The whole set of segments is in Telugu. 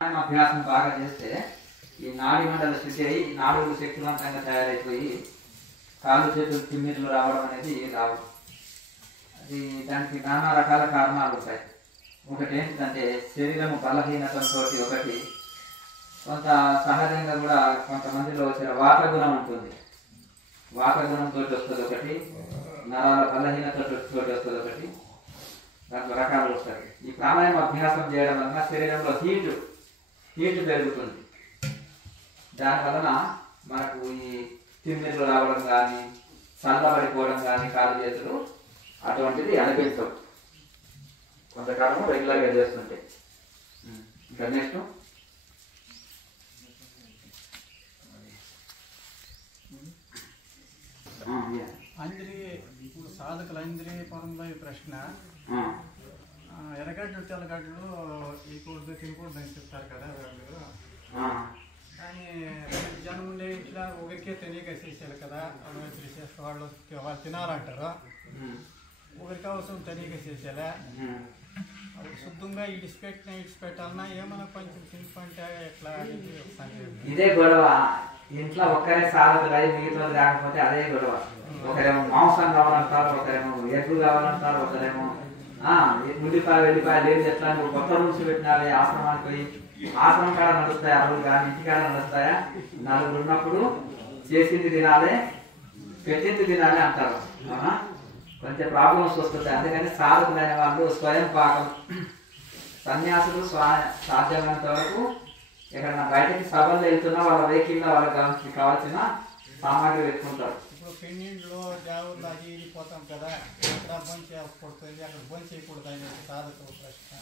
అభ్యాసం బాగా చేస్తే ఈ నాడి మండల శుద్ధి అయి నాడులు శక్తివంతంగా తయారైపోయి కాళ్ళు చేతులు తిమ్మిర్లు రావడం అనేది రావు. అది దానికి నానా రకాల కారణాలు ఉంటాయి. ఒకటి ఏంటంటే శరీరం బలహీనతంతో, ఒకటి కొంత సహజంగా కూడా కొంతమందిలో వచ్చిన వాత గుణం ఉంటుంది. వాత గుణంతో వస్తుంది ఒకటి, నరాల బలహీనతతో వస్తుంది ఒకటి, దాంట్లో రకాలు వస్తాయి. ఈ ప్రాణాయామ అభ్యాసం చేయడం వలన శరీరంలో హీట్ పెరుగుతుంది. దాని వలన మనకు ఈ తిమ్మిర్లు రావడం కానీ, చల్లబడిపోవడం కానీ కాలు చేతులు అటువంటిది అనిపించవు. కొంతకాలం రెగ్యులర్గా చేస్తుంటే. ఇంకా నెక్స్ట్ ఇప్పుడు సాధకుల ఇంద్రియ పరంలో ఈ ప్రశ్న, ఎర్రగడ్డలు తెల్లగడ్డలు ఈ కూడదు తినకూడదు అని చెప్తారు కదా వాళ్ళు. కానీ జనం ఉండే ఇట్లా ఒకరికే తెలియక చేసేయాలి కదా, వాళ్ళు తినాలంటారు. ఒకరికి అవసరం తెలియక చేసేలా అప్పుడు శుద్ధంగా ఇడిచిపెట్టాలన్నా ఏమైనా కొంచెం తినిపంటే ఎట్లా ఇదే గొడవ. ఇంట్లో ఒక్కరే సాధకులై మిగతా కాకపోతే అదే గొడవ. ఒకరేమో మాంసం కావాలంటారు, ఒకరేమో ఎగ్గు కావాలంటారు, ఒకరేమో ఉల్లిపాయ వెల్లిపాయ లేదు ఎట్లా నువ్వు కొత్త రూల్స్ పెట్టినాలి. ఆశ్రమానికి పోయి ఆశ్రమం కాడ నడుస్తాయి అరువులు కానీ ఇంటికాడ నడుస్తాయా? నలుగురు ఉన్నప్పుడు చేసింది తినాలి, పెట్టింది తినాలి అంటారు. అవునా? కొంచెం ప్రాబ్లమ్స్ వస్తుంటాయి. అందుకని సాధకులైన వాళ్ళు స్వయం పాకం, సన్యాసులు సాధ్యమైనంత వరకు ఎక్కడన్నా బయటకి సభలు వెళ్తున్నా వాళ్ళ వెహికల్లో వాళ్ళకి కావాల్సిన సామాగ్రి పెట్టుకుంటారు. ఇప్పుడు పెన్నింట్లో జావులు అది వెళ్ళిపోతాం కదా, ఎక్కడ బంద్ చేయకూడదు, అక్కడ బంద్ చేయకూడదు అనేది సాధకుల ప్రశ్న.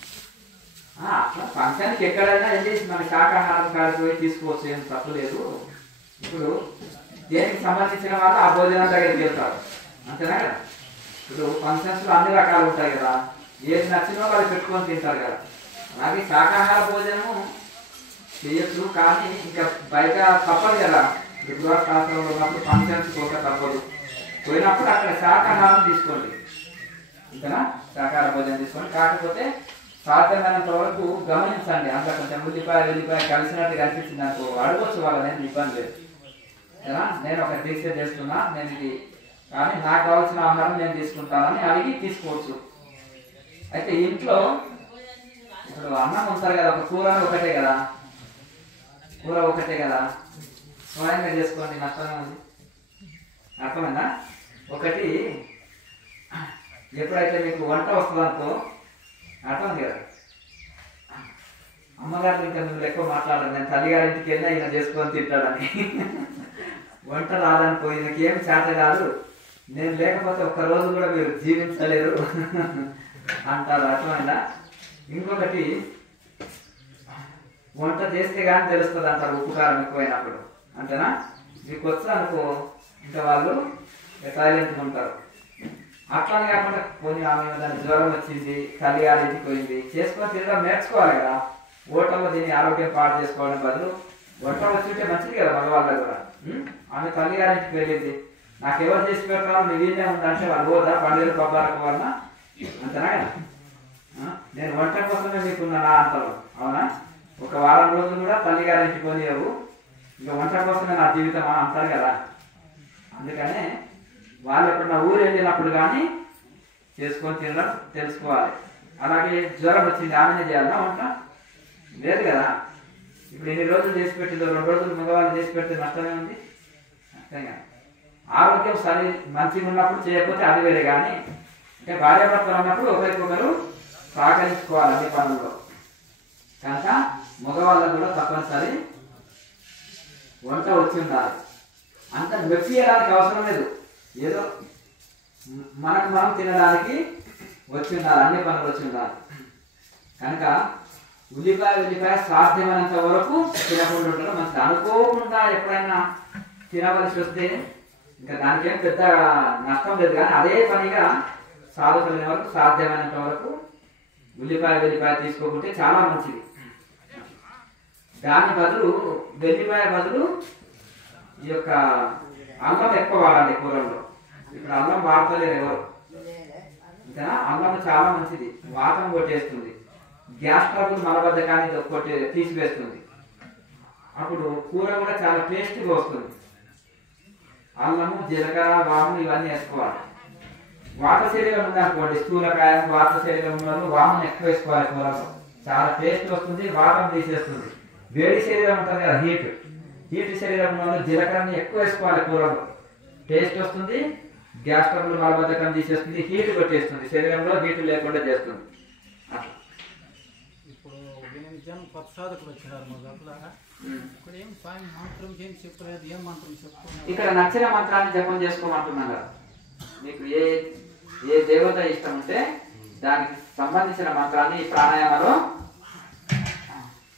అట్లా ఫంక్షన్కి ఎక్కడైనా వెళ్ళి మన శాకాహారం కాడికి పోయి తీసుకోవచ్చు, ఏం తప్పలేదు. ఇప్పుడు దేనికి సంబంధించిన వాళ్ళు ఆ భోజనం దగ్గరికి వెళ్తారు, అంతేనా కదా? ఇప్పుడు ఫంక్షన్స్ లో అన్ని రకాలు ఉంటాయి కదా, ఏది నచ్చినో వాళ్ళు పెట్టుకొని తింటారు కదా. అలాగే శాకాహార భోజనము చేయొచ్చు, కానీ ఇంకా బయట తప్పదు కదా. గృహస్థాశ్రమంలో ఉన్నప్పుడు ఫంక్షన్స్ పోక తప్పదు. పోయినప్పుడు అక్కడ శాకాహారం తీసుకోండి, అంతేనా? శాకాహార భోజనం తీసుకోండి. కాకపోతే సాధ్యమైనంత వరకు గమనించండి. అంత కొంచెం ఉల్లిపాయ కలిసినట్టు కనిపించింది అనుకో అడగొచ్చు వాళ్ళని, ఇబ్బంది లేదు. నేను ఒక దీక్ష చేస్తున్నా, నేను ఇది కానీ నాకు కావాల్సిన ఆహారం నేను తీసుకుంటానని అడిగి తీసుకోవచ్చు. అయితే ఇంట్లో ఇప్పుడు అన్నం ఉంటారు కదా, ఒక కూర ఒకటే కదా, స్వయంగా చేసుకోండి, నష్టమే ఉంది. అర్థమైందా? ఒకటి ఎప్పుడైతే మీకు వంట వస్తుందనుకో, అర్థమైంది కదా, అమ్మగారు ఇంకా నువ్వు ఎక్కువ మాట్లాడాలి, నేను తల్లిగారింటికి వెళ్ళి ఈయన చేసుకొని తింటాడని. వంట రాదనుకో, ఈయనకి ఏం చేత కాదు, నేను లేకపోతే ఒక్కరోజు కూడా మీరు జీవించలేరు అంటారు. అర్థమైందా? ఇంకొకటి వంట చేస్తే కానీ తెలుస్తుంది అంటారు, ఉప్పు కారం ఎక్కువైనప్పుడు, అంతేనా? మీకు వచ్చా అనుకో ఇంకా వాళ్ళు సైలెంట్గా ఉంటారు. అట్లానే కాకుండా పోనీ ఆమె దాని జ్వరం వచ్చింది, తల్లి గారింటికి పోయింది, చేసుకొని తినడం నేర్చుకోవాలి కదా. ఓటల్లో దీన్ని ఆరోగ్యం పాడు చేసుకోవడం బదులు వంట వచ్చి మంచిది కదా మగవాళ్ళ కూడా. ఆమె తల్లి గారింటికి వెళ్ళింది, నాకు ఎవరు చేసి పెడతారో నీ వీళ్ళే ఉందంటే వాళ్ళు పోదా పండుగలు పబ్బాలకు వలన, అంతేనా కదా? నేను వంట కోసమే మీకున్నానా అంటారు. అవునా? ఒక వారం రోజులు కూడా తల్లి గారింటికి పోనీయవు, ఇంకా వంట కోసమే నా జీవితం అంటారు కదా. అందుకనే వాళ్ళు ఎప్పుడన్నా ఊరు వెళ్ళినప్పుడు కానీ చేసుకొని తినడం తెలుసుకోవాలి. అలాగే జ్వరం వచ్చింది, ఆమెనే చేయాలన్నా వంట? లేదు కదా. ఇప్పుడు ఎన్ని రోజులు చేసి పెట్టిందో, 2 రోజులు మగవాళ్ళు చేసి పెడితే నష్టమే ఉంది. అంతేగా. ఆరోగ్యం సరి మంచిగా ఉన్నప్పుడు చేయకపోతే అది వేరే, కానీ అంటే భార్యాభర్తలు అన్నప్పుడు ఒకరికొకరు సహకరించుకోవాలి అన్ని పనుల్లో. కనుక మగవాళ్ళకు కూడా తప్పనిసరి వంట వచ్చి ఉండాలి. అంత మెప్పి చేయడానికి అవసరం లేదు, ఏదో మనకు మనం తినడానికి వచ్చి ఉండాలి, అన్ని పనులు వచ్చి ఉండాలి. కనుక ఉల్లిపాయ సాధ్యమైనంత వరకు తినకుండా ఉండడం మంచిది. అనుకోకుండా ఎప్పుడైనా తినవలసి వస్తే ఇంకా దానికేం పెద్ద నష్టం లేదు, కానీ అదే పనిగా సాధకులైన వరకు సాధ్యమైనంత వరకు ఉల్లిపాయ తీసుకోకుంటే చాలా మంచిది. దాని బదులు వెల్లిపాయ బదులు ఈ యొక్క అల్లం ఎక్కువ వాడాలి కూరల్లో. ఇప్పుడు అల్లం వాడతలేరు ఎవరు, అంతేనా? అల్లం చాలా మంచిది, వాతం కొట్టేస్తుంది. గ్యాస్ ట్రబుల్ మలబద్ధకాన్ని ఒకటి తీసివేస్తుంది. అప్పుడు కూర కూడా చాలా టేస్టీగా వస్తుంది. అల్లము, జీలకర్ర, వాము ఇవన్నీ వేసుకోవాలి. వాత శరీరం ఉందనుకోండి, స్థూలకాయం, వాత శరీరం ఉన్న వాళ్ళు వామును ఎక్కువ వేసుకోవాలి. కూరలో చాలా టేస్ట్ వస్తుంది, వాతం తీసేస్తుంది. వేడి శరీరం ఉంటుంది కదా, హీట్ శరీరం ఉన్న వాళ్ళు జీలకర్రని ఎక్కువ వేసుకోవాలి. కూరలో టేస్ట్ వస్తుంది, గ్యాస్ ట్రబుల్ మలబద్ధకం తీసేస్తుంది, హీట్ కొట్టేస్తుంది, శరీరంలో హీట్ లేకుండా చేస్తుంది. అట్లా ఇప్పుడు 8 జనం కొత్త సాధకులు వచ్చినారు మా దగ్గర. ఇక్కడ ఏం స్వామి మంత్రం ఏం చెప్పలేదు, ఏం మంత్రం చెప్పుకున్నారు? ఇక్కడ నచ్చిన మంత్రాన్ని జపం చేసుకోమంటున్నాను కదా. మీకు ఏ దేవత ఇష్టం ఉంటే దానికి సంబంధించిన మంత్రాన్ని ఈ ప్రాణాయామలో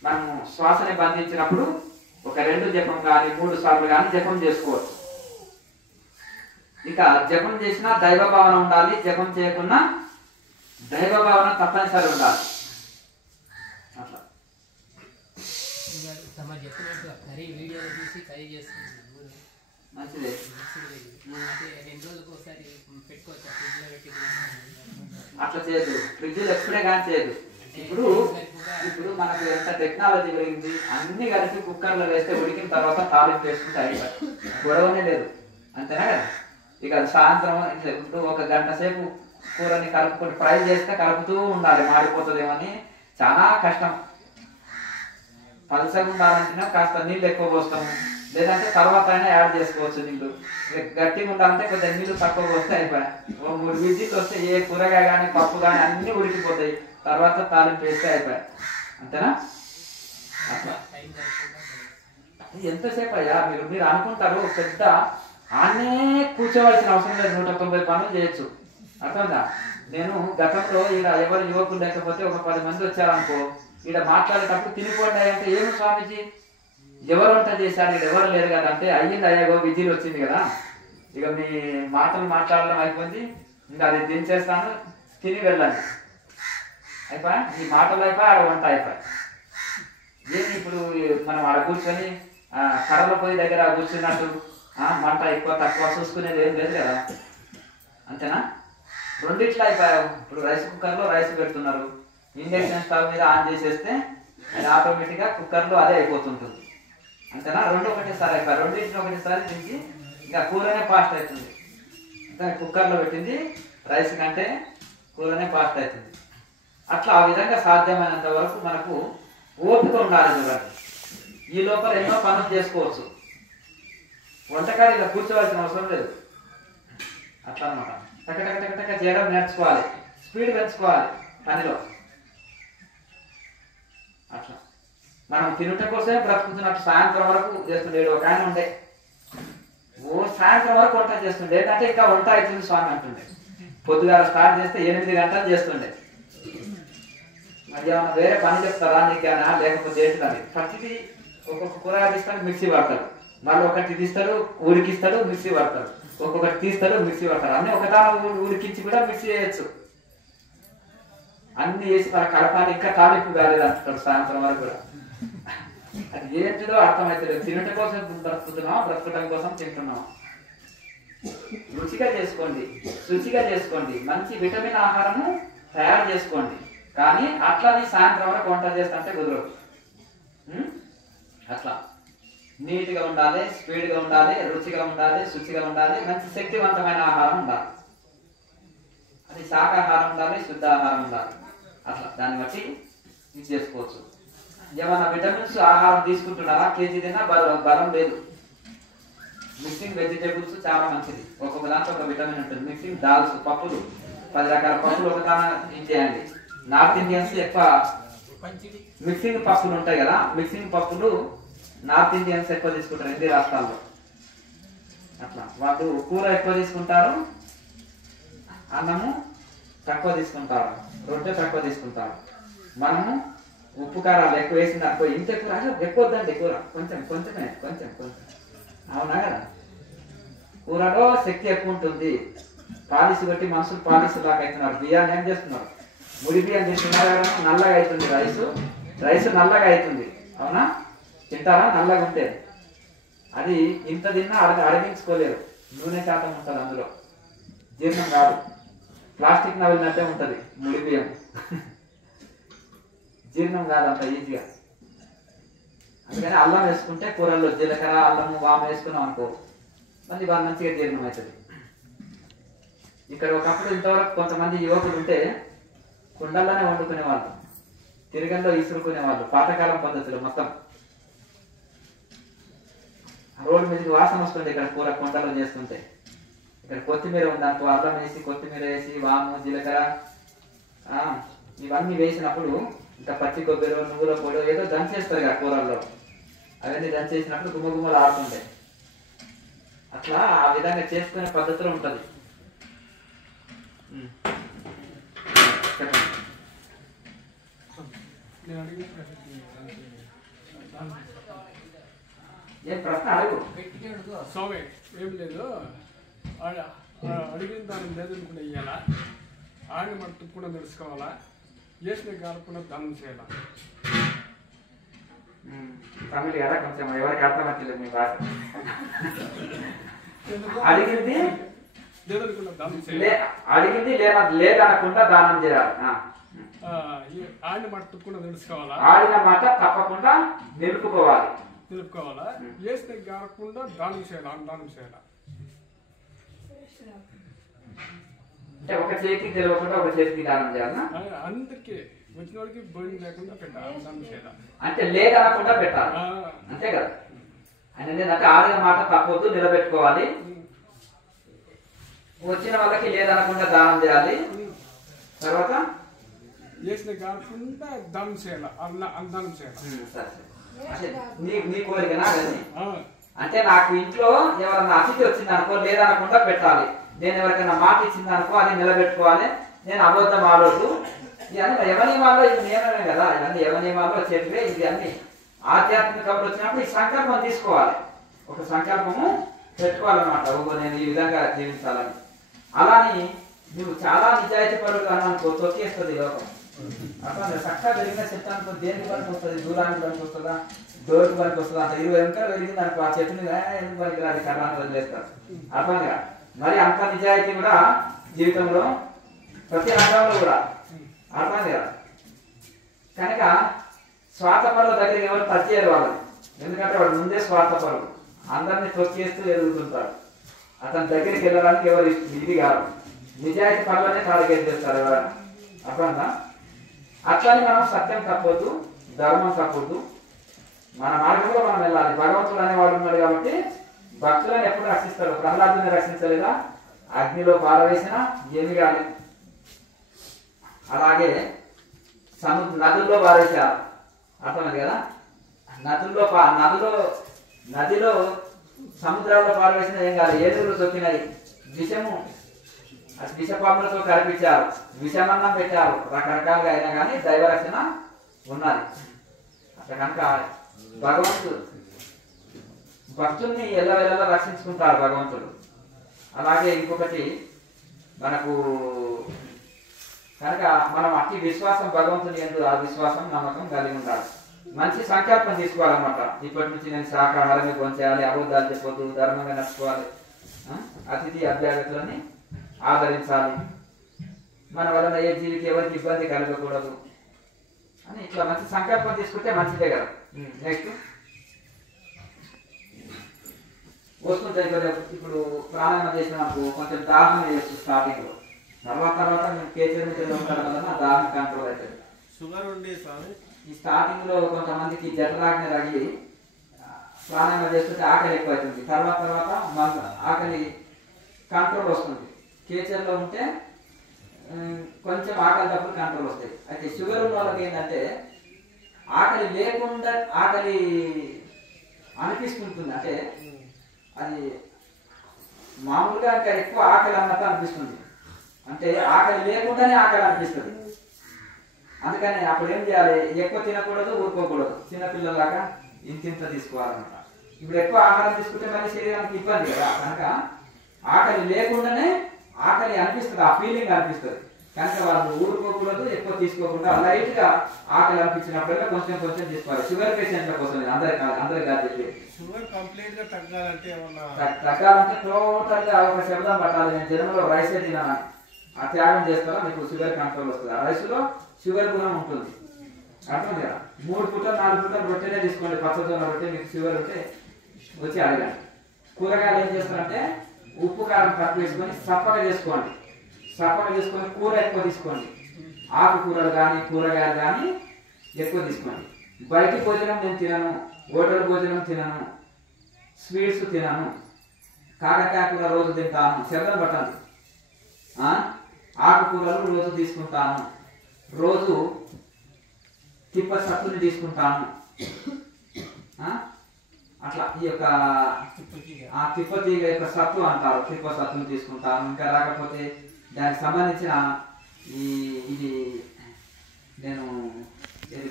మనము శ్వాసని బంధించినప్పుడు ఒక 2 జపం కానీ 3 సార్లు కానీ జపం చేసుకోవచ్చు. ఇక జపం చేసినా దైవ భావన ఉండాలి, జపం చేయకున్నా దైవ భావన తప్పనిసరి ఉండాలి. అట్లా మంచిదే. అట్లా చేయదు, ఫ్రిడ్జ్లో ఎప్పుడే కానీ చేయదు. ఇప్పుడు మనకు ఎంత టెక్నాలజీ పెరిగింది, అన్ని కలిపి కుక్కర్లో వేస్తే ఉడికిన తర్వాత తాలింపు వేసుకుంటే అయిపోయి గొడవనే లేదు, అంతేనా కదా. ఇక సాయంత్రం ఇప్పుడు 1 గంట సేపు కూరని కలుపుకొని ఫ్రై చేస్తే కలుపుతూ ఉండాలి, మాడిపోతుందేమో అని చాలా కష్టం. పలసగా ఉండాలంటే కాస్త నీళ్ళు ఎక్కువ పోస్తాము, లేదంటే తర్వాత అయినా యాడ్ చేసుకోవచ్చు నీళ్ళు. గట్టిగా ఉండాలంటే కొద్దిగా నీళ్ళు తక్కువ పోస్తే అయిపోయాయి. 3 విజిల్లు వస్తే ఏ కూరగాయ కానీ పప్పు కానీ అన్ని ఉడికిపోతాయి, తర్వాత తాలింపు వేస్తే అయిపోయాయి, అంతేనా. అట్లా ఎంతసేపు అయ్యా మీరు అనుకుంటారు పెద్ద ఆనే కూర్చోవలసిన అవసరం లేదు, 190 పనులు చేయొచ్చు, అర్థందా. నేను గతంలో ఇక్కడ ఎవరు యువకులు లేకపోతే ఒక 10 మంది వచ్చారనుకో, ఇక్కడ మాట్లాడేటప్పుడు తినిపోండి అంటే ఏమి స్వామీజీ ఎవరు వంట చేశారు, ఇక్కడ ఎవరు లేరు కదా అంటే, అయ్యింది అయ్యాగో విజిల్ వచ్చింది కదా, ఇక మీ మాటలు మాట్లాడడం అయిపోయింది, ఇంకా అది దించేస్తాను, తిని వెళ్ళండి, అయిపోయా. ఈ మాటలు అయిపోయి ఆడ వంట అయిపోయి. ఏమి ఇప్పుడు మనం ఆడ కూర్చొని కర్రల పొయ్యి దగ్గర కూర్చున్నట్టు మంట ఎక్కువ తక్కువ చూసుకునేది ఏం లేదు కదా, అంతేనా. రెండిట్లో అయిపోయావు. ఇప్పుడు రైస్ కుక్కర్లో రైస్ పెడుతున్నారు, ఇండక్షన్ స్టవ్ మీద ఆన్ చేసేస్తే అది ఆటోమేటిక్గా కుక్కర్లో అదే అయిపోతుంటుంది, అంతేనా. 2 ఒకటేసారి అయిపోయాయి, రెండింటిని ఒకటేసారి తించి ఇంకా కూరనే ఫాస్ట్ అవుతుంది. కుక్కర్లో పెట్టింది రైస్ కంటే కూరనే ఫాస్ట్ అవుతుంది. అట్లా ఆ విధంగా సాధ్యమైనంత వరకు మనకు ఓపిక ఉండాలి. చూడండి, ఈ లోపల ఎన్నో పనులు చేసుకోవచ్చు, వంటకాలు ఇలా కూర్చోవలసిన అవసరం లేదు. అట్లా అనమాట. టక చేయడం నేర్చుకోవాలి, స్పీడ్ పెంచుకోవాలి పనిలో. అట్లా మనం తినుట కోసమే బ్రతుకుతున్నట్టు సాయంత్రం వరకు చేస్తుండే ఒక ఆయన ఉండే, సాయంత్రం వరకు వంట చేస్తుండే. ఏంటంటే ఇంకా వంట అవుతుంది స్వామి అంటుండే. పొద్దుగాల స్టార్ట్ చేస్తే 8 గంటలు చేస్తుండే. మరి ఏమన్నా వేరే పని చెప్తారా నీకేనా, లేకపోతే ఏంటిదని. ప్రతిదీ ఒక్కొక్క కూరగాయలు తీస్తాడు, మిక్సీ పడతాడు, మళ్ళీ ఒకటి తీస్తాడు ఉడికిస్తాడు, మిక్సీ పడతాడు, ఒక్కొక్కటి తీస్తాడు, మిక్సీ పడతాడు. అన్ని ఒకదాని ఉడికించి కూడా మిక్సీ చేయొచ్చు. అన్ని వేసి మన కడపాన్ని ఇంకా తాలింపు కాలేదు అంటాడు సాయంత్రం వరకు కూడా. అది ఏంటిదో అర్థమవుతుంది. తినట కోసం బ్రతుకుతున్నాం, బ్రతకటం కోసం తింటున్నాం. రుచిగా చేసుకోండి, శుచిగా చేసుకోండి, మంచి విటమిన్ ఆహారము తయారు చేసుకోండి. కానీ అట్లానే సాయంత్రం వరకు వంట చేస్తుంటే కుదరదు. అట్లా నీట్గా ఉండాలి, స్పీడ్గా ఉండాలి, రుచిగా ఉండాలి, శుచిగా ఉండాలి, మంచి శక్తివంతమైన ఆహారం ఉండాలి. అది శాకాహారం ఉండాలి, శుద్ధ ఆహారం ఉండాలి. అట్లా దాన్ని బట్టి ఇది చేసుకోవచ్చు. ఏమన్నా విటమిన్స్ ఆహారం తీసుకుంటున్నారా, కేజీ తిన్నా బలం లేదు. మిక్సింగ్ వెజిటేబుల్స్ చాలా మంచిది, ఒక్కొక్క దాంట్లో ఒక విటమిన్ ఉంటుంది. మిక్సింగ్ దాల్స్, పప్పులు, 10 రకాల పప్పులు ఒక దాని చేయండి. నార్త్ ఇండియన్స్ ఎక్కువ మిక్సింగ్ పప్పులు ఉంటాయి కదా, మిక్సింగ్ పప్పులు నార్త్ ఇండియన్స్ ఎక్కువ తీసుకుంటారు, హిందీ రాష్ట్రాల్లో. అట్లా వాళ్ళు కూర ఎక్కువ తీసుకుంటారు, అన్నము తక్కువ తీసుకుంటారు, రొట్టె తక్కువ తీసుకుంటారు. మనము ఉప్పు కారాలు ఎక్కువ వేసింది అనుకో, ఇంత ఎక్కువ ఎక్కువ వద్దండి కూర, కొంచెమే కొంచెం అవునా కదా. కూరలో శక్తి ఎక్కువ ఉంటుంది. పాలిసి కొట్టి మనుషులు పాలిసి లాగా అవుతున్నారు. బియ్యాన్ని ఏం చేస్తున్నారు, ముడి బియ్యం తింటున్నారు, నల్లగా అవుతుంది రైస్ నల్లగా అవుతుంది, అవునా. తింటారా నల్లగా ఉంటే? అది ఇంత తిన్నా అడిగించుకోలేరు, నూనె శాతం ఉంటుంది అందులో, జీర్ణం కాదు. ప్లాస్టిక్ నవ్వినట్టే ఉంటుంది ముడి బియ్యం. జీర్ణం కాదంత ఈజీగా. అందుకని అల్లం వేసుకుంటే కూరల్లో జీలకర్ర అల్లము వాము వేసుకున్నాం అనుకో మళ్ళీ బాగా మంచిగా జీర్ణం అవుతుంది. ఇక్కడ ఒకప్పుడు ఇంతవరకు కొంతమంది యువకులు ఉంటే కుండల్లోనే వండుకునేవాళ్ళు, తిరగల్లో ఇసురుకునేవాళ్ళు, పాతకాలం పద్ధతులు మొత్తం. రోడ్డు మీదకి వాసన వస్తుంది ఇక్కడ కూర కుండలో చేస్తుంటే. ఇక్కడ కొత్తిమీర ఉందనుకో అల్లం వేసి కొత్తిమీర వేసి వాము జీలకర్ర ఇవన్నీ వేసినప్పుడు ఇంకా పచ్చి కొబ్బరి నువ్వుల పొడి ఏదో దంచేస్తారు కదా కూరల్లో, అవన్నీ దంచేసినప్పుడు గుమ్మగుమ్మలు ఆడుతుంటాయి. అట్లా ఆ విధంగా చేసుకునే పద్ధతిలో ఉంటుంది. ఏం ప్రశ్న అడుగు. స్వామి ఏం లేదు, అడిగిన దాని లేదనుకునే ఇయ్యాలా, ఆయన మట్టు కూడా తెలుసుకోవాలా, చేసిన కాకుండా దానం చేయాలా. తమిళ కదా కొంచెం ఎవరికి అర్థమవుతలేదు మీ భాష. అడిగింది లేదనుకున్నా దానం చేయాలి, అడిగింది లేదనకుండా దానం చేయాలి. ఆయన మట్టు కూడా తెలుసుకోవాలా, ఆడిన మాట తప్పకుండా నిలుపుకోవాలి. నిలుపుకోవాలా, చేసిన కాకుండా దానం చేయాలా, దానం చేయాలా. అంటే ఒక చేతికి తెలియకుండా ఒక చేతికి దానం చేయాలన్నా? అందరికి వచ్చిన వాడికి భోజనం లేకుండా పెట్టాలి, దానం చేయాలి. అంటే లేదనకుండా పెట్టాలి, అంతే కదా. అంటే ఆడిన మాట తప్పొద్దు, నిలబెట్టుకోవాలి. వచ్చిన వాళ్ళకి లేదనకుండా దానం చేయాలి. తర్వాత చేసిన కాకుండా దానం చేయాలి, దానం చేయాలి. అంటే నీ కోరికనా కానీ అంటే నాకు ఇంట్లో ఎవరన్నా అతిథి వచ్చింది అనుకో లేదనకుండా పెట్టాలి, నేను ఎవరికైనా మాట ఇచ్చింది అనుకో అది నిలబెట్టుకోవాలి, నేను అబద్ధం ఆడొద్దు. ఇవన్నీ యవనియమాల్లో ఇది నియమమే కదా, ఇవన్నీ యవనియమాల్లో చెప్పివే. ఇది అన్ని ఆధ్యాత్మిక కబుర్లు వచ్చినప్పుడు ఈ సంకల్పం తీసుకోవాలి, ఒక సంకల్పము పెట్టుకోవాలన్నమాట. నేను ఈ విధంగా జీవించాలని. అలాని నువ్వు చాలా నిజాయితీ పరుడు అనుకో తొక్కేస్తుంది లోకం. అట్లా చక్కగా పెరిగిన చెట్టు అనుకో దేనికి పనికి వస్తుంది, దూరానికి పనికి వస్తుందా, డోర్కి పనికి వస్తుందా, అంత 20 వెంకలు పెరిగింది అనుకో ఆ చెట్టుని ఎందుకు పనికి రాదు కర్రాన్ని వదిలేస్తారు. అర్థంగా మరి అంత నిజాయితీ కూడా జీవితంలో ప్రతి రంగంలో కూడా అర్థం కదా. కనుక స్వార్థపరుల దగ్గరికి ఎవరు టచ్ చేయరు వాళ్ళని, ఎందుకంటే వాడు ముందే స్వార్థపరుడు, అందరినీ తొక్కేస్తూ ఎదుగుతుంటాడు. అతని దగ్గరికి వెళ్ళడానికి ఎవరు ఇది కాదు, నిజాయితీ పనులనే టార్గెట్ చేస్తారు ఎవరైనా. అర్థంగా అట్లని మనం సత్యం తప్పొద్దు, ధర్మం తప్పొద్దు, మన మార్గంలో మనం వెళ్ళాలి. భగవంతుడు అనేవాడు ఉన్నాడు కాబట్టి భక్తులను ఎప్పుడు రక్షిస్తాడు. ప్రహ్లాదుని రక్షించలేదా, అగ్నిలో పారవేసినా ఏమి కాదు. అలాగే నదుల్లో పారేశారు, అర్థమైంది కదా. నదిలో సముద్రాల్లో పారవేసిన ఏం కాదు, ఏనుగులు తొక్కినాయి, విషము విషపాములతో కనిపించారు, విషమన్నం పెట్టారు, రకరకాలుగా అయినా కానీ దైవరక్షణ ఉన్నది. అట్లా కనుక భగవంతుడు భక్తుల్ని ఎల్లవెల్లా రక్షించుకుంటారు భగవంతుడు. అలాగే ఇంకొకటి మనకు కనుక మనం అతి విశ్వాసం భగవంతుని యందు ఆ విశ్వాసం నమ్మకం కలిగి ఉండాలి. మంచి సంకల్పం తీసుకోవాలన్నమాట. ఇప్పటి నుంచి నేను శాకాహారమే భోంచేయాలి, అబద్ధాలు చెప్పొద్దు, ధర్మంగా నడుచుకోవాలి, అతిథి అభ్యాగతులని ఆదరించాలి, మన వలన ఏ జీవికి ఎవరికి ఇబ్బంది కలగకూడదు అని ఇట్లా మంచి సంకల్పం తీసుకుంటే మంచిదే కదా. నెక్స్ట్ వస్తుంటే ఇప్పుడు ప్రాణాయామం చేసినప్పుడు కొంచెం దాహం వేయచ్చు స్టార్టింగ్ లో, తర్వాత మేము కేజీలు ఉండడం వలన దాహం కంట్రోల్ అవుతుంది. షుగర్ ఉండే స్వామి ఈ స్టార్టింగ్ లో కొంతమందికి జఠరాగ్ని తగిలి ప్రాణాయామం చేస్తుంటే ఆకలి ఎక్కువ అవుతుంది, తర్వాత ఆకలి కంట్రోల్ వస్తుంది. కేచర్లో ఉంటే కొంచెం ఆకలి తప్పుడు కంట్రోల్ వస్తాయి. అయితే షుగర్ ఉన్న వాళ్ళకి ఏంటంటే ఆకలి లేకుండా ఆకలి అనిపిస్తుంటుంది, అంటే అది మామూలుగా ఇంకా ఎక్కువ ఆకలి అన్నట్టు అనిపిస్తుంది, అంటే ఆకలి లేకుండానే ఆకలి అనిపిస్తుంది. అందుకని అప్పుడు ఏం చేయాలి, ఎక్కువ తినకూడదు, ఊరుకోకూడదు, చిన్నపిల్లలాగా ఇంతింత తీసుకోవాలన్నమాట. ఇప్పుడు ఎక్కువ ఆహారం తీసుకుంటే మళ్ళీ శరీరానికి ఇబ్బంది కదా, కనుక ఆకలి లేకుండానే ఆకలి అనిపిస్తుంది, ఆ ఫీలింగ్ అనిపిస్తుంది. కనుక వాళ్ళు ఊరుకోకూడదు, ఎక్కువ తీసుకోకుండా లైట్ గా ఆకలి అనిపించినప్పుడల్లా కొంచెం కొంచెం తీసుకోవాలి. షుగర్ పేషెంట్ల కోసం అందరికి కాదు చెప్పి. షుగర్ కంప్లీట్ గా తగ్గాలంటే తగ్గాలంటే టోటల్ గా ఒక శబ్దం పట్టాలి, నేను జన్మలో రైసే తినాలని. ఆ త్యాగం చేస్తారా మీకు షుగర్ కంట్రోల్ వస్తుంది. ఆ రైస్ లో షుగర్ గుణం ఉంటుంది. అర్థం కదా 3 పూటలు 4 పూటలు రొట్టెనే తీసుకోండి, పచ్చదొన్న రొట్టె, మీకు షుగర్ ఉంటే వచ్చి అడగండి. కూరగాయలు ఏం చేస్తారంటే ఉప్పు కారం తక్కువ వేసుకొని సప్పగా చేసుకోండి. సప్పగా చేసుకొని కూర ఎక్కువ తీసుకోండి. ఆకుకూరలు కానీ కూరగాయలు కానీ ఎక్కువ తీసుకోండి. బయట భోజనం నేను తినను, హోటల్ భోజనం తినను, స్వీట్స్ తినను, కాకరకాయ కూర రోజు తింటాను, శబ్దం పట్టండి. ఆకుకూరలు రోజు తీసుకుంటాను, రోజు తిప్ప సత్తుని తీసుకుంటాను. అట్లా ఈ యొక్క తిప్పతీగ యొక్క సత్తు అంటారు, తిప్ప సత్తుని తీసుకుంటాను. ఇంకా రాకపోతే దానికి సంబంధించిన ఇది నేను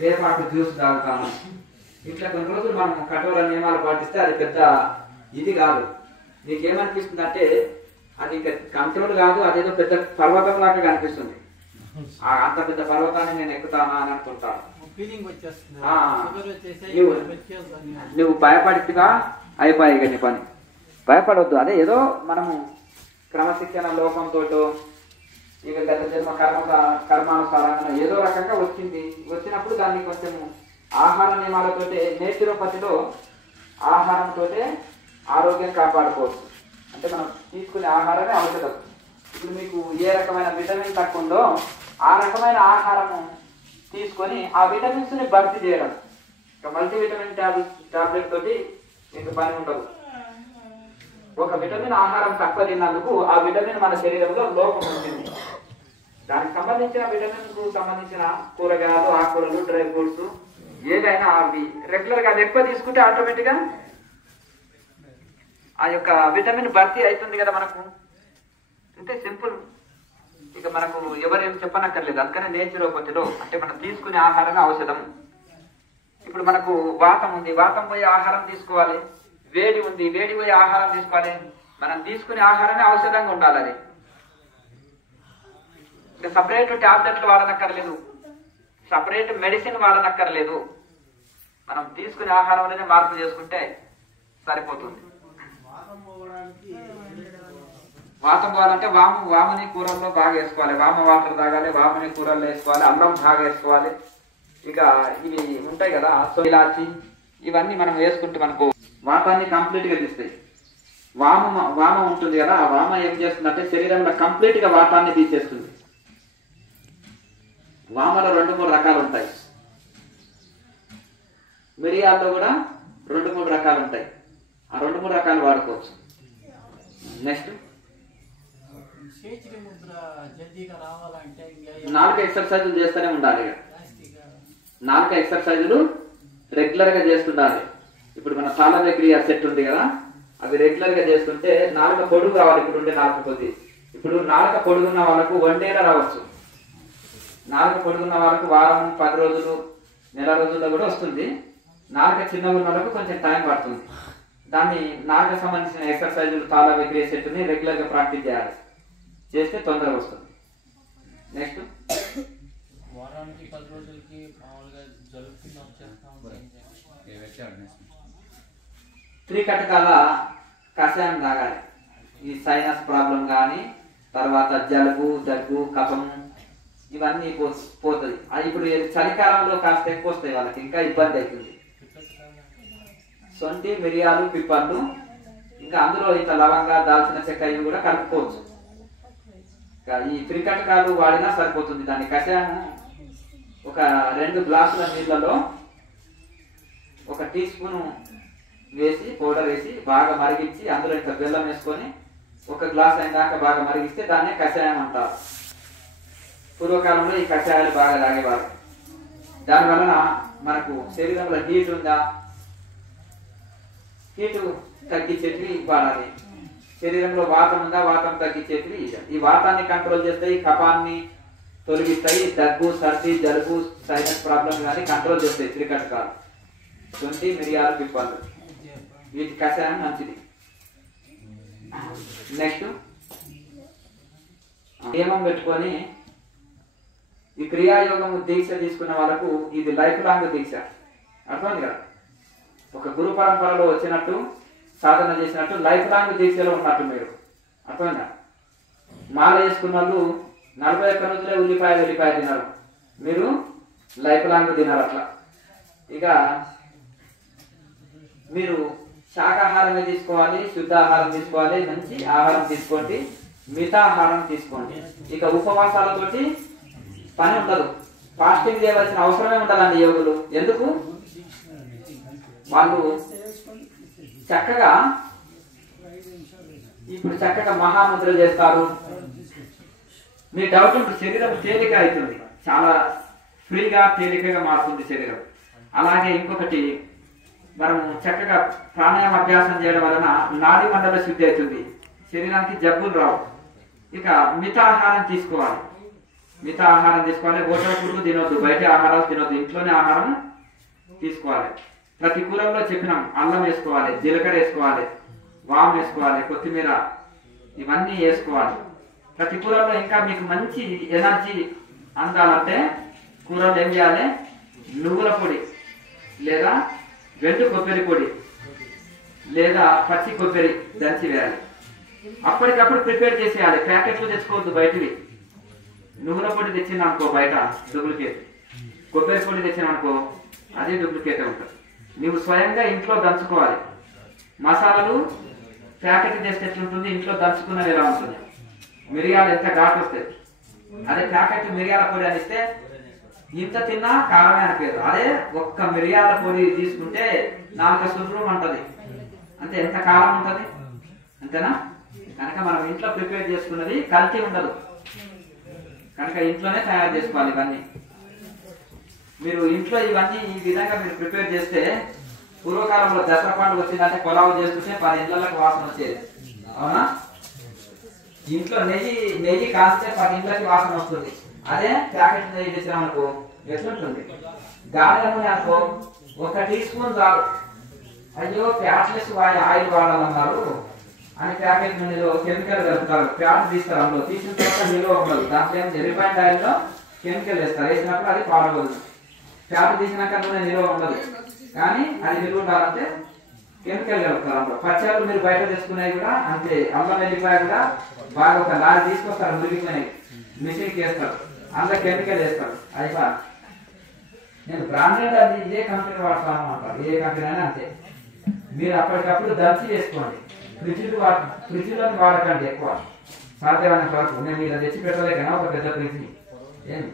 వేపాకు జ్యూస్ తాగుతాను. ఇట్లా కొన్ని రోజులు మనం కఠోర నియమాలు పాటిస్తే అది పెద్ద ఇది కాదు. నీకేమనిపిస్తుంది అంటే అది కంట్రోల్ కాదు, అదేదో పెద్ద పర్వతం లాగా కనిపిస్తుంది. అంత పెద్ద పర్వతాన్ని నేను ఎక్కుతానా అని అనుకుంటాను. నువ్వు భయపడితేగా అయిపోయాయి నీ పని. భయపడవద్దు. అదే ఏదో మనము క్రమశిక్షణ లోపంతో ఇక గత జన్మ కర్మానుసారంగా ఏదో రకంగా వచ్చినప్పుడు దాన్ని కొంచెం ఆహార నియమాలతో నేచురోపతిలో ఆహారంతో ఆరోగ్యం కాపాడుకోవచ్చు. అంటే మనం తీసుకునే ఆహారమే ఔషధం. ఇప్పుడు మీకు ఏ రకమైన విటమిన్ తక్కువ ఉందో ఆ రకమైన ఆహారము తీసుకొని ఆ విటమిన్స్ ని భర్తీ చేయడం. ఇక మల్టీవిటమిన్ టాబ్లెట్ తోటి మీకు పని ఉండదు. ఒక విటమిన్ ఆహారం తక్కువ తిన్నందుకు ఆ విటమిన్ మన శరీరంలో లోపం ఉంటుంది. దానికి సంబంధించిన విటమిన్ కు సంబంధించిన కూరగాయలు, ఆకుకూరలు, డ్రై ఫ్రూట్స్ ఏదైనా అవి రెగ్యులర్ గా అది ఎక్కువ తీసుకుంటే ఆటోమేటిక్ గా ఆ యొక్క విటమిన్ భర్తీ అవుతుంది కదా మనకు. అంటే సింపుల్. ఇక మనకు ఎవరేం చెప్పనక్కర్లేదు. అందుకనే నేచురోపతిలో అంటే మనం తీసుకునే ఆహారమే ఔషధం. ఇప్పుడు మనకు వాతం ఉంది, వాతం పోయే ఆహారం తీసుకోవాలి. వేడి ఉంది, వేడి పోయే ఆహారం తీసుకోవాలి. మనం తీసుకునే ఆహారమే ఔషధంగా ఉండాలి. అది ఇక సపరేట్ టాబ్లెట్లు వాడనక్కర్లేదు, సపరేట్ మెడిసిన్ వాడనక్కర్లేదు. మనం తీసుకునే ఆహారంలోనే మార్పు చేసుకుంటే సరిపోతుంది. వాతం పోవాలంటే వాముని కూరల్లో బాగా వేసుకోవాలి. వామ వాటర్ తాగాలి, వాముని కూరల్లో వేసుకోవాలి, అల్లం బాగా వేసుకోవాలి. ఇక ఇవి ఉంటాయి కదా ఇలాచి, ఇవన్నీ మనం వేసుకుంటే మనకు వాతాన్ని కంప్లీట్ గా తీస్తాయి. వామ ఉంటుంది కదా, ఆ వామ ఏం చేస్తుందంటే శరీరంలో కంప్లీట్ గా వాతాన్ని తీసేస్తుంది. వామలో 2-3 రకాలు ఉంటాయి. మిరియాల్లో కూడా 2-3 రకాలు ఉంటాయి. ఆ 2-3 రకాలు వాడుకోవచ్చు. నెక్స్ట్ 4 ఎక్సర్సైజులు చేస్తూనే ఉండాలి. 4 ఎక్సర్సైజులు రెగ్యులర్ గా చేస్తుండాలి. ఇప్పుడు మన తాళవ్య క్రియ సెట్ ఉంది కదా, అవి రెగ్యులర్ గా చేస్తుంటే నాలుక పొడుగు రావాలి. ఇప్పుడు ఉండే నాలుక కొద్ది. ఇప్పుడు నాలుక పొడుగున్న వాళ్ళకు 1 డే రావచ్చు. నాలుక పొడుగున్న వాళ్ళకు వారం, 10 రోజులు, నెల రోజుల్లో కూడా వస్తుంది. నాలుక చిన్నగా ఉన్న వాళ్ళకు కొంచెం టైం పడుతుంది. దాన్ని నాలుక సంబంధించిన ఎక్సర్సైజులు తాళవ్య క్రియ సెట్ ని రెగ్యులర్ గా ప్రాక్టీస్ చేయాలి. చేస్తే తొందరగా వస్తుంది. నెక్స్ట్ వారానికి 10 రోజులకి మామూలుగా జలుబు వచ్చేస్తాం. త్రికటకాల కషాయం తాగాలి. ఈ సైనస్ ప్రాబ్లం కానీ, తర్వాత జలుబు, దగ్గు, కఫం ఇవన్నీ పోతుంది. ఇప్పుడు చలికాలంలో కాస్త ఎక్కువ వస్తాయి వాళ్ళకి, ఇంకా ఇబ్బంది అవుతుంది. సొంటి, మిరియాలు, పిప్పర్లు, ఇంకా అందులో ఇంత లవంగా, దాల్చిన చెక్క ఇవి కూడా కలుపుకోవచ్చు. ఈ త్రికటకాలు వాడినా సరిపోతుంది. దాని కషాయం ఒక 2 గ్లాసుల నీళ్ళలో 1 టీ స్పూన్ వేసి పౌడర్ వేసి బాగా మరిగించి అందులో ఇంకా బెల్లం వేసుకొని 1 గ్లాస్ అయినాక బాగా మరిగిస్తే దాన్నే కషాయం అంటారు. పూర్వకాలంలో ఈ కషాయాలు బాగా తాగేవారు. దానివలన మనకు శరీరంలో హీట్ ఉందా, హీటు తగ్గించేటివి వాడాలి. శరీరంలో వాతం ఉందా, వాతం తగ్గించేటివి. ఈ వాతాన్ని కంట్రోల్ చేస్తాయి, కఫాన్ని తొలగిస్తాయి, దగ్గు, సర్ది, జలుబు, సైనస్ ప్రాబ్లం కానీ కంట్రోల్ చేస్తాయి త్రికటకాలు. సొంటి, మిరియాలు, పిప్పర్లు వీటి కషాయం మంచిది. నెక్స్ట్ నియమం పెట్టుకొని ఈ క్రియాయోగం దీక్ష తీసుకున్న వాళ్ళకు ఇది లైఫ్ లాంగ్ దీక్ష. అర్థమైంది కదా. ఒక గురు పరంపరలో వచ్చినట్టు సాధన చేసినట్టు లైఫ్ లాంగ్ దీక్షలో ఉన్నట్టు మీరు. అర్థమైందా. మాల వేసుకున్న వాళ్ళు 41 రోజులే ఉల్లిపాయ తిన్నారు. మీరు లైఫ్ లాంగ్ తినాలి అట్లా. ఇక మీరు శాకాహారమే తీసుకోవాలి, శుద్ధ ఆహారం తీసుకోవాలి, మంచి ఆహారం తీసుకోండి, మితాహారం తీసుకోండి. ఇక ఉపవాసాలతోటి పని ఉండదు, ఫాస్టింగ్ చేయవలసిన అవసరమే ఉండదండి యోగులు. ఎందుకు? వాళ్ళు చక్కగా ఇప్పుడు చక్కగా మహాముద్రలు చేస్తారు. మీ డౌట్ ఇప్పుడు శరీరం తేలిక అవుతుంది, చాలా ఫ్రీగా తేలికగా మారుతుంది శరీరం. అలాగే ఇంకొకటి, మనం చక్కగా ప్రాణాయామ అభ్యాసం చేయడం వలన నాడీ మండల శుద్ధి అవుతుంది, శరీరానికి జబ్బులు రావు. ఇక మితాహారం తీసుకోవాలి, మితాహారం తీసుకోవాలి. హోటల్ ఫుడ్ తినొద్దు, బయట ఆహారాలు తినొద్దు, ఇంట్లోనే ఆహారం తీసుకోవాలి. ప్రతి కూరల్లో చెప్పినాం, అల్లం వేసుకోవాలి, జీలకర్ర వేసుకోవాలి, వాము వేసుకోవాలి, కొత్తిమీర, ఇవన్నీ వేసుకోవాలి ప్రతి కూరల్లో. ఇంకా మీకు మంచి ఎనర్జీ అందాలంటే కూరలు ఏం చేయాలి? నువ్వుల పొడి లేదా వెండు కొబ్బరి పొడి లేదా పచ్చి కొబ్బరి దంచి వేయాలి. అప్పటికప్పుడు ప్రిపేర్ చేసేయాలి, ప్యాకెట్లు తెచ్చుకోవద్దు బయటివి. నువ్వుల పొడి తెచ్చింది అనుకో బయట డూప్లికేట్, కొబ్బరి పొడి తెచ్చిన అనుకో అదే డూప్లికేట్ ఉంటుంది. నువ్వు స్వయంగా ఇంట్లో దంచుకోవాలి. మసాలాలు ప్యాకెట్ చేస్తే ఎట్లుంటుంది, ఇంట్లో దంచుకున్నది ఎలా ఉంటుంది? మిరియాలు ఎంత ఘాటు వస్తాయి. అదే ప్యాకెట్ మిరియాల పొడి అనిస్తే ఇంత తిన్నా కారమే అనిపించదు. అదే ఒక్క మిరియాల పొడి తీసుకుంటే 4 సుర్రు అంటది, అంటే ఎంత కారం ఉంటుంది, అంతేనా? కనుక మనం ఇంట్లో ప్రిపేర్ చేసుకున్నది కల్తీ ఉండదు, కనుక ఇంట్లోనే తయారు చేసుకోవాలి. ఇవన్నీ మీరు ఇంట్లో ఇవన్నీ ఈ విధంగా మీరు ప్రిపేర్ చేస్తే, పూర్వకాలంలో దసరా పండుగ వచ్చిందంటే పొలావు చేస్తుంటే 10 ఇళ్లకు వాసన వచ్చేది, అవునా? ఇంట్లో నెయ్యి కాస్తే 10 ఇళ్లకి వాసన వస్తుంది. అదే ప్యాకెట్ నెయ్యి తెచ్చినామనుకో ఎట్లుంటుంది? గాలి నూనె అనుకో 1 టీ స్పూన్ చాలు. అయ్యో ప్యాట్లెస్ ఆయిల్ వాడాలన్నారు అని ప్యాకెట్ నూనెలో కెమికల్ కలుపుతారు, ప్యాట్ తీస్తారు, అందులో తీసిన తర్వాత నిల్వ ఉండదు. దాంట్లో రిఫైండ్ ఆయిల్ లో కెమికల్ వేస్తారు, వేసినప్పుడు అది పాడవదు. ప్యాట్ తీసినాక నూనె నిల్వ ఉండదు, కానీ అది నిల్వ ఉండాలంటే కెమికల్ కలుపుతారు అందులో. పచ్చళ్ళు మీరు బయట తెచ్చుకునేవి కూడా అంతే, అల్లం వెల్లిపాయ కూడా బాగా ఒక లారీ తీసుకొస్తారు, మురిగిపోయినాయి, మిషన్కి వేస్తారు, అందులో కెమికల్ వేస్తారు. అయిపో నేను బ్రాండెడ్ అది ఇదే కంపెనీ వాడతాను అంటారు, ఏ కంపెనీ అయినా అంతే. మీరు అప్పటికప్పుడు దంచి వేసుకోండి, ఫ్రిడ్జ్లోని వాడకండి ఎక్కువ, సాధ్యమైనంత వరకు. నేను మీరు తెచ్చి పెట్టలేకనా ఒక పెద్ద ఫ్రిడ్జ్ ఏమి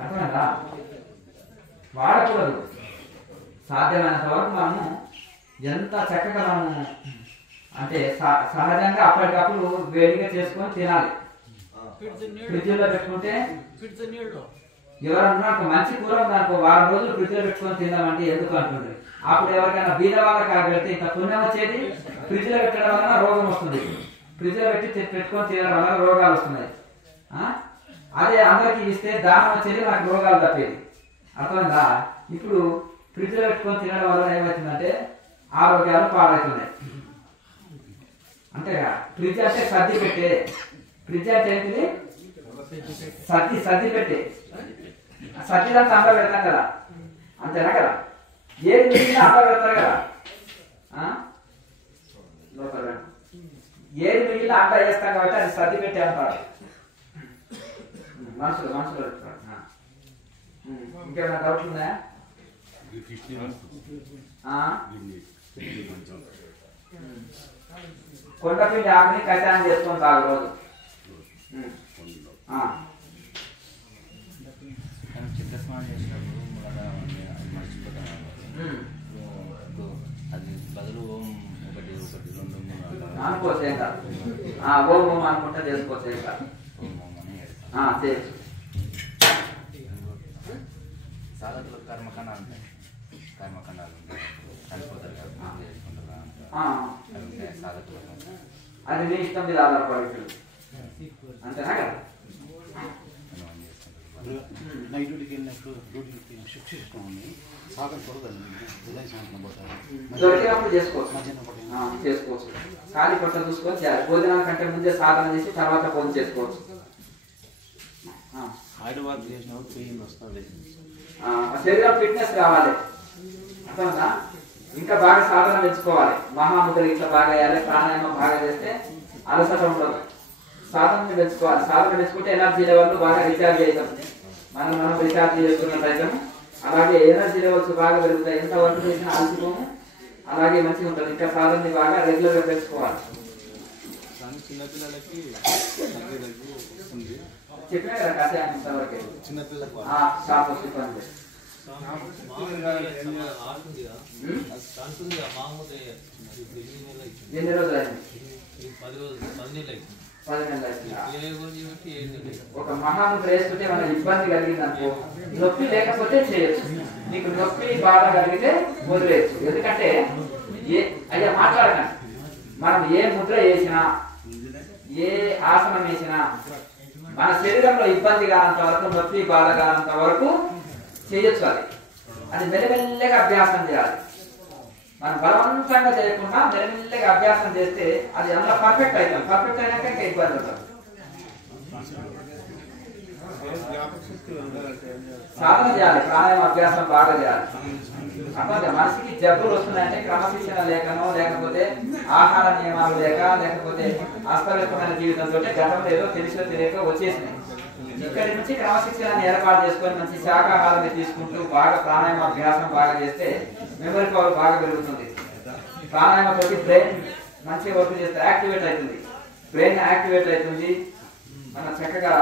అర్థమైందా? వాడకూడదు. సాధ్యమైనంత వరకు మనము ఎంత చక్కగా మనము అంటే సహజంగా అప్పటికప్పుడు వేడిగా చేసుకొని తినాలి. ఫ్రిడ్జ్ లో పెట్టుకుంటే ఎవరన్నా మంచి కూర ఉందనుకో 1 రోజులు ఫ్రిడ్జ్ లో పెట్టుకొని తిందామంటే ఎందుకు అంటుంది. అప్పుడు ఎవరికైనా బీద వాళ్ళకి పెడితే ఇంత పుణ్యం వచ్చేది. ఫ్రిడ్జ్ లో పెట్టడం వలన రోగం వస్తుంది, ఫ్రిడ్జ్ లో పెట్టుకొని తినడం వలన రోగాలు వస్తున్నాయి. అదే అందరికి ఇస్తే దానం వచ్చేది, నాకు రోగాలు తప్పేది. అర్థమైందా? ఇప్పుడు ఫ్రిడ్జ్ లో పెట్టుకొని తినడం వల్ల ఏమవుతుందంటే ఆరోగ్యాలు పాడవుతున్నాయి. అంతేగా? ఫ్రిడ్జ్ అంటే సర్ది పెట్టే, ఫ్రిడ్జ్ అంటే ఏంటిది? సర్ది పెట్టే. సర్దిదంతా అండ పెడతాం కదా, అంతేనా కదా? ఏది మిగిలిన అండ పెడతారు కదా, లోపల ఏది మిగిలిన అండ వేస్తాం కాబట్టి అది సర్ది పెట్టే అంటారు మనసులో పెడతారు. ఇంకేమైనా డౌట్లు ఉన్నాయా? కొండపిండి ఆకుని కషాయం చేసుకొని తాగు రోజు. చిత్తస్నానం చేసినప్పుడు అది బదులు ఓం 1 2 3 అనుకోవచ్చు, ఇంకా ఓం అనుకుంటా చేసుకోవచ్చు, ఇంకా సాధకులు కర్మకాండాలు ఉంటాయి, కర్మకాండాలు ఉంటాయి, చనిపోతారు కదా సాధకులు. అది మీ ఇష్టం మీద ఆధారపడి, అంతేనా కదా? నైట్ డ్యూటీకి వెళ్ళినప్పుడు డ్యూటీకి శిక్షిస్తామని సాధన దొరికినప్పుడు చేసుకోవచ్చు, ఖాళీ పొట్ట చూసుకొని చేయాలి. భోజనాల కంటే ముందే సాధన చేసి తర్వాత భోజనం చేసుకోవచ్చు. హైదరాబాద్ చేసినప్పుడు పెయిన్ వస్తుంది, శరీరం ఫిట్నెస్ కావాలి, అర్థమా? ఇంకా బాగా సాధన పెంచుకోవాలి, మహాముద్ర ఇట్లా బాగా వేయాలి, ప్రాణాయామం బాగా చేస్తే అలసట ఉండదు. సాధన పెంచుకోవాలి, సాధన పెంచుకుంటే ఎనర్జీ లెవెల్ బాగా రీఛార్జ్ అవుతాం. మనం రీఛార్జ్ చేసుకున్నట్టయితే అలాగే ఎనర్జీ లెవెల్స్ బాగా పెరుగుతాయి. ఎంత వర్క్ చేసినా అలసిపోము, అలాగే మంచిగా ఉంటుంది. ఇంకా సాధనని బాగా రెగ్యులర్గా పెంచుకోవాలి. చిన్నపిల్లలకి చెప్పినా కదా కాసేపు ఇంతవరకే చిన్నపిల్లలకు షాప్ వచ్చి పని ఎన్ని రోజులు అయింది? 10 నెలలు అయింది. ఒక మహాముద్ర వేసుకుంటే మనకు ఇబ్బంది కలిగింది అనుకో, నొప్పి లేకపోతే చేయొచ్చు. నీకు నొప్పి బాధ కలిగితే వదిలేయచ్చు. ఎందుకంటే అయ్యా మాట్లాడకండి, మనం ఏ ముద్ర వేసినా ఏ ఆసనం వేసినా మన శరీరంలో ఇబ్బంది కానంత వరకు, నొప్పి బాధ కానంత వరకు చేయొచ్చు. అది మెల్లమెల్లగా అభ్యాసం చేయాలి. మనం బలవంతంగా చేయకుండా మెల్లమెల్లగా అభ్యాసం చేస్తే అది అందులో పర్ఫెక్ట్ అవుతాం. పర్ఫెక్ట్ అయినాక ఇంకా ఇబ్బంది ఉంటుంది. సాధన చేయాలి, ప్రాణాయామ అభ్యాసం బాగా చేయాలి. అర్థం మనిషికి జబ్బులు వస్తున్నాయంటే క్రమశిక్షణ లేకనో, లేకపోతే ఆహార నియమాలు లేకపోతే అస్తవ్యస్తమైన జీవితంతో గతంలో ఏదో తెలిసో తెలియక వచ్చేసినాయి. ఇక్కడి నుంచి క్రమశిక్షణని ఏర్పాటు చేసుకొని మంచి శాకాహారాన్ని తీసుకుంటూ బాగా ప్రాణాయామ అభ్యాసం బాగా చేస్తే మెమరీ పవర్ బాగా పెరుగుతుంది. ప్రాణాయామ తోటి బ్రెయిన్ మంచిగా వర్క్ చేస్తే యాక్టివేట్ అవుతుంది. బ్రెయిన్ యాక్టివేట్ అవుతుంది, మన చక్కగా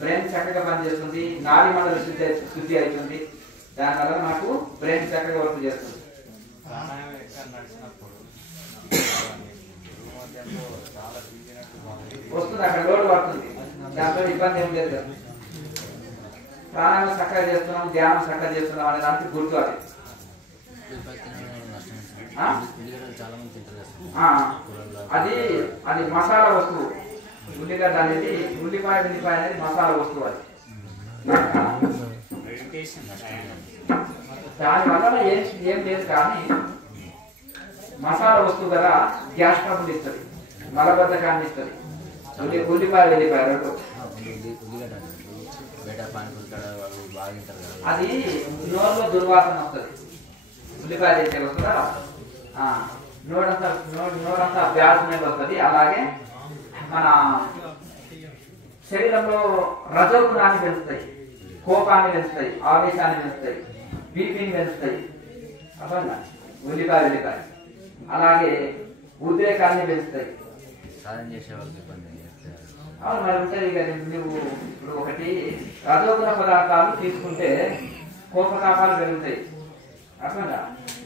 బ్రెయిన్ చక్కగా పనిచేస్తుంది, నాడీ మండలి శుద్ధి అవుతుంది. దానివల్ల మనకు బ్రెయిన్ చక్కగా వర్క్ చేస్తుంది. వస్తుంది, అక్కడ లోడ్ పడుతుంది, దాంట్లో ఇబ్బంది ఏం లేదు కదా. ప్రాణాయామం చక్కగా చేస్తున్నాం, ధ్యానం చక్కగా చేస్తున్నాం అనే దానికి గుర్తు అది. అది అది మసాలా వస్తువు. ఉల్లిగడ్డ అనేది ఉల్లిపాయ అనేది మసాలా వస్తువు. అది దానివల్ల ఏం లేదు, కానీ మసాలా వస్తువు కదా గ్యాస్ ట్రబుల్ ఇస్తుంది, మలబద్ధకాన్ని ఇస్తుంది. ఉల్లిపాయ రెండు అది నోరులో దుర్వాసన వస్తుంది. ఉల్లిపాయ చేసే వస్తుందా నోరంతా బ్యాడ్ స్మెల్ వస్తుంది. అలాగే మన శరీరంలో రజోగుణాన్ని పెంచుతాయి, కోపాన్ని పెంచుతాయి, ఆవేశాన్ని పెంచుతాయి, బీపీని పెంచుతాయి. అర్థంగా ఉల్లిపాయ అలాగే ఉద్రేకాన్ని పెంచుతాయి. అవును మరి ఉంటుంది. ఇక నువ్వు ఇప్పుడు ఒకటి రజోగుణ పదార్థాలు తీసుకుంటే కోపతాపాలు పెరుగుతాయి. అర్థంగా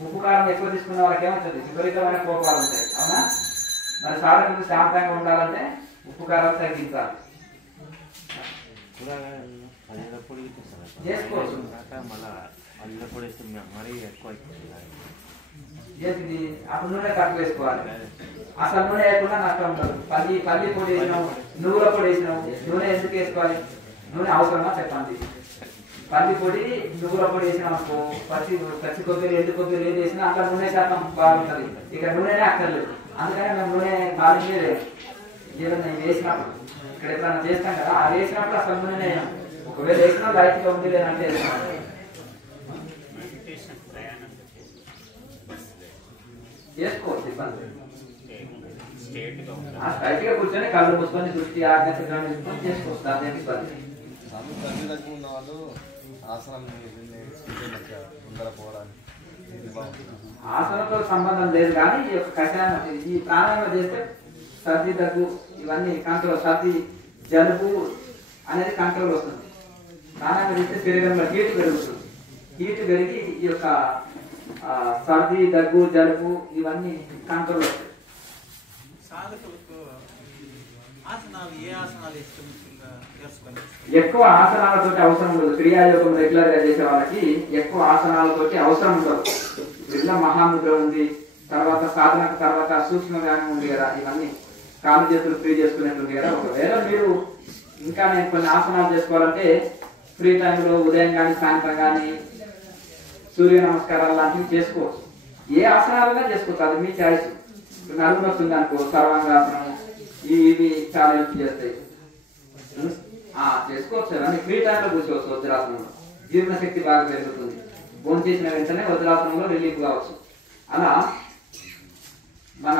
ఉప్పు కారం ఎక్కువ తీసుకున్న వాళ్ళకి ఏమవుతుంది, విపరీతమైన కోపాలు ఉంటాయి. అవునా? మరి సాధకులు శాంతంగా ఉండాలంటే ఉప్పు కారం తగ్గించాలి. చేసుకోవచ్చు. ఏంటిది అప్పుడు నూనె తక్కువ వేసుకోవాలి. అసలు నూనె వేయకుండా నష్టం ఉండదు. పల్లి పొడి వేసినావు, నువ్వుల పొడి వేసినావు, నూనె ఎందుకు వేసుకోవాలి? నూనె అవసరమా చెప్పండి. పల్లి పొడి నువ్వుల పొడి వేసినాం అనుకో, పచ్చి కొబ్బరి ఎండు కొబ్బరి ఏది వేసినా అక్కడ నూనె శాతం బాగుంటుంది. ఇక నూనెనే అక్కర్లేదు. అందుకని మేము నూనె కాలించే లేదు. ఏదైనా వేసినప్పుడు ఇక్కడ ఎప్పుడైనా చేస్తాం కదా, అది వేసినప్పుడు అసలు నూనెనే ఒకవేళ వేసినా లైట్గా ఉంది లేదంటే చేసుకోవచ్చు. ఇబ్బంది స్ట్రైట్ గా కూర్చొని కళ్ళు మూసుకొని దృష్టి ఆజ్ఞాన్ని చేసుకోవచ్చు. అదేమి ఇబ్బంది. ఉన్న వాళ్ళు ఆసనంతో సంబంధం లేదు, కానీ ఈ యొక్క కషాయం ఈ ప్రాణాయామం చేస్తే సర్ది దగ్గు ఇవన్నీ కంట్రోల్, సర్ది జలుబు అనేది కంట్రోల్ వస్తుంది. ప్రాణాయామం చేస్తే శరీరంలో హీట్ పెరుగుతుంది. హీట్ పెరిగి ఈ యొక్క సర్ది దగ్గు జలుబు ఇవన్నీ కంట్రోల్ వస్తాయి. ఎక్కువ ఆసనాలతో అవసరం ఉండదు. క్రియాయోగం రెగ్యులర్ గా చేసే వాళ్ళకి ఎక్కువ ఆసనాలతో అవసరం ఉండదు. ఇలా మహాముద్ర ఉంది, తర్వాత సాధనకు తర్వాత సూక్ష్మ వ్యాయామం ఉంది కదా, ఇవన్నీ కాలు చేతులు ఫ్రీ చేసుకునేట్టుంది కదా. ఒకవేళ మీరు ఇంకా నేను కొన్ని ఆసనాలు చేసుకోవాలంటే ఫ్రీ టైంలో ఉదయం కానీ సాయంత్రం కానీ సూర్య నమస్కారాలు లాంటివి చేసుకోవచ్చు. ఏ ఆసనాలైనా చేసుకోవచ్చు, అది మీ చాయిస్. నలుగురు వస్తుంది అనుకో, సర్వాంగాసనం ఇవి చాలా హెల్ప్ చేస్తాయి. చేసుకోవచ్చు. అన్ని ఫ్రీ టైంలో కూర్చోవచ్చు. వజ్రాసనంలో జీర్ణశక్తి బాగా పెరుగుతుంది. భోజనం చేసిన వెంటనే వజ్రాసనంలో రిలీఫ్ కావచ్చు. అలా మన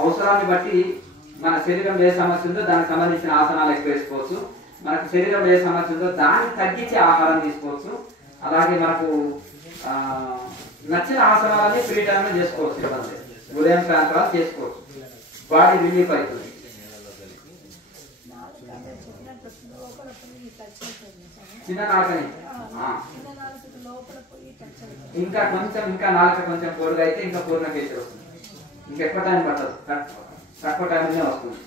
అవసరాన్ని బట్టి మన శరీరం ఏ సమస్య ఉందో దానికి సంబంధించిన ఆసనాలు ఎక్కువ వేసుకోవచ్చు. మనకు శరీరంలో ఏ సమస్య ఉందో దాన్ని తగ్గించే ఆహారం తీసుకోవచ్చు. అలాగే మనకు నచ్చిన ఆసనాలని ఫ్రీ టైంలో చేసుకోవచ్చు. ఇబ్బంది ఉదయం సాయంత్రాలు చేసుకోవచ్చు. బాడీ రిలీఫ్ అవుతుంది. చిన్న నాలుకని ఇంకా కొంచెం ఇంకా నాలుక కొంచెం పొరుగు అయితే ఇంకా పూర్ణ కేసరి వస్తుంది. ఇంకా ఎక్కువ టైం పట్టదు, తక్కువ టైంలోనే వస్తుంది.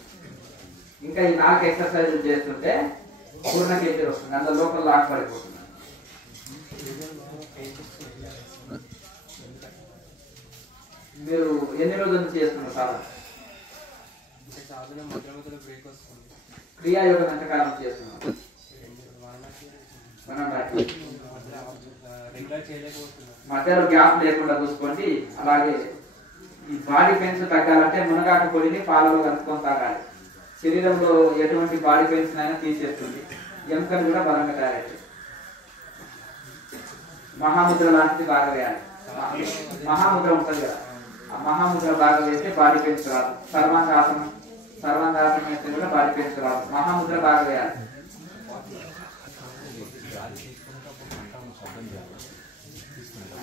ఇంకా ఈ నాలుగు ఎక్సర్సైజ్ చేస్తుంటే పూర్ణ కేసరి వస్తుంది. అందులో లోపల లాక్ పడిపోతుంది. మీరు ఎన్ని రోజుల నుంచి చేస్తున్నారు సాధన? క్రియాయోగం ఎంతకాలం చేస్తున్నారు? మధ్యలో గ్యాప్ లేకుండా చూసుకోండి. అలాగే ఈ బాడీ పెయిన్స్ తగ్గాలంటే మునగాకు పొడిని పాలలో కలుపుకొని తాగాలి. శరీరంలో ఎటువంటి బాడీ పెయిన్స్ అయినా తీసేస్తుంది. ఎముకలు కూడా బలంగా తయారవుతాయి. మహాముద్ర లాంటిది బాగా వేయాలి. మహాముద్ర ఉంటుంది కదా, ఆ మహాముద్ర బాగా వేస్తే బాడీ పెయిన్స్ రాదు. సర్వాంగాసనం వేస్తే కూడా బాడీ పెయిన్స్ రాదు. మహాముద్ర బాగా వేయాలి.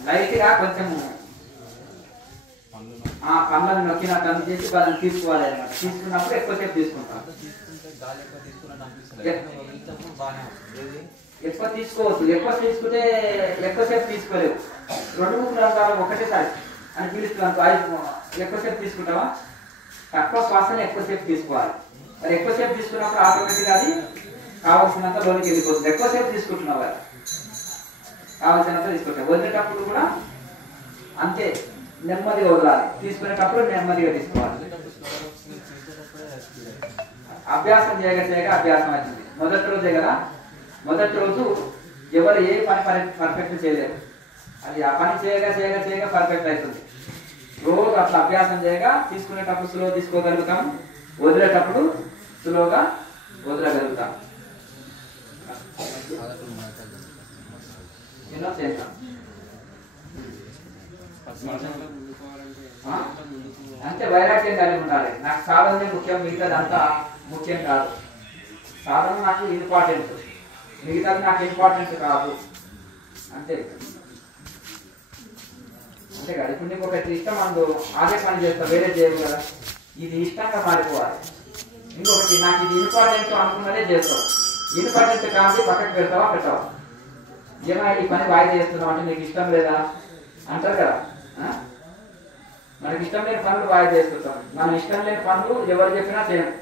లైట్ గా కొంచెం పళ్ళని నొక్కినట్టు అని చేసి వాళ్ళని తీసుకోవాలి అనమాట. తీసుకున్నప్పుడు ఎక్కువసేపు తీసుకుంటాం. ఎక్కువ తీసుకోవచ్చు. ఎక్కువ తీసుకుంటే ఎక్కువసేపు తీసుకోలేవు. 2-3 రంగాలు ఒకటేసారి అని పిలుస్తున్నాను. ఎక్కువసేపు తీసుకుంటావా? తక్కువ శ్వాసని ఎక్కువసేపు తీసుకోవాలి. మరి ఎక్కువసేపు తీసుకున్నప్పుడు ఆటోమేటిక్గా అది కావాల్సినంత లోనికి వెళ్ళిపోతుంది. ఎక్కువసేపు తీసుకుంటున్నావు కదా, కావాల్సినంత తీసుకుంటావు. వదిలేటప్పుడు కూడా అంతే, నెమ్మదిగా వదలాలి. తీసుకునేటప్పుడు నెమ్మదిగా తీసుకోవాలి. అభ్యాసం చేయగా అభ్యాసం అవుతుంది. మొదటి రోజే కదా, మొదటి రోజు ఎవరు ఏ పని పర్ఫెక్ట్ చేయలేరు. అది ఆ పని చేయగా పర్ఫెక్ట్ అవుతుంది. రోజు అట్లా అభ్యాసం చేయగా తీసుకునేటప్పుడు స్లో తీసుకోగలుగుతాం, వదిలేటప్పుడు స్లోగా వదలగలుగుతాం. ఎన్నో చేస్తాం. అంటే వైరాగ్యం కలిగి ఉండాలి. నాకు సాధనే ముఖ్యం, మిగతాదంతా ముఖ్యం కాదు. సాధన నాకు ఇంపార్టెంట్, మిగతాది నాకు ఇంపార్టెంట్ కాదు. అంతే అంతే కదా. ఇప్పుడు నీకు ఒకటి ఇష్టం అందు అదే పని చేస్తా, వేరే చేయవు కదా. ఇది ఇష్టంగా మారిపోవాలి. ఇంకొకటి నాకు ఇది ఇంపార్టెంట్ అనుకున్నదే చేస్తావు. ఇంపార్టెంట్ కాదు పక్కకు పెడతావా పెట్టావా? ఏమైనా ఈ పని వాయిదా చేస్తున్నావు అంటే నీకు ఇష్టం లేదా అంటారు కదా. మనకి ఇష్టం లేని పనులు వాయిదా చేస్తుంటాం. మనం ఇష్టం లేని పనులు ఎవరు చెప్పినా చేయము,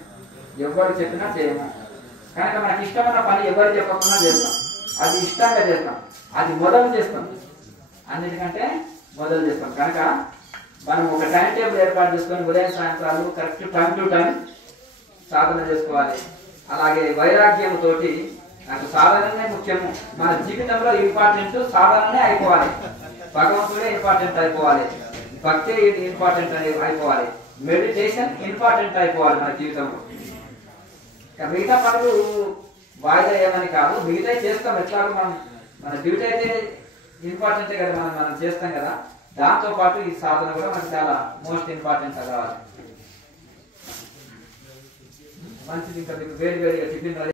ఎవరు చెప్పినా చేయము. కనుక మనకి ఇష్టమైన పని ఎవరు చెప్పకుండా చేస్తాం. అది ఇష్టంగా చేస్తాం, అది మొదలు చేస్తాం, అన్నిటికంటే మొదలు చేస్తాం. కనుక మనం ఒక టైం టేబుల్ ఏర్పాటు చేసుకొని ఉదయం సాయంత్రాలు కరెక్ట్ టైం టు టైం సాధన చేసుకోవాలి. అలాగే వైరాగ్యంతో నాకు సాధననే ముఖ్యము. మన జీవితంలో ఇంపార్టెంట్ సాధననే అయిపోవాలి. భగవంతుడే ఇంపార్టెంట్ అయిపోవాలి. భక్తి ఇంపార్టెంట్ అయిపోవాలి. మెడిటేషన్ ఇంపార్టెంట్ అయిపోవాలి మన జీవితంలో. మిగతా పనులు వాయిదా ఏమని కాదు, మిగతా చేస్తాం. ఎట్లాగో మన డ్యూటీ అయితే ఇంపార్టెంటే కదా, మనం చేస్తాం కదా. దాంతో పాటు ఈ సాధన కూడా మనకు చాలా మోస్ట్ ఇంపార్టెంట్ కావాలి. మంచిది. ఇంకా మీకు వేడిగా టిఫిన్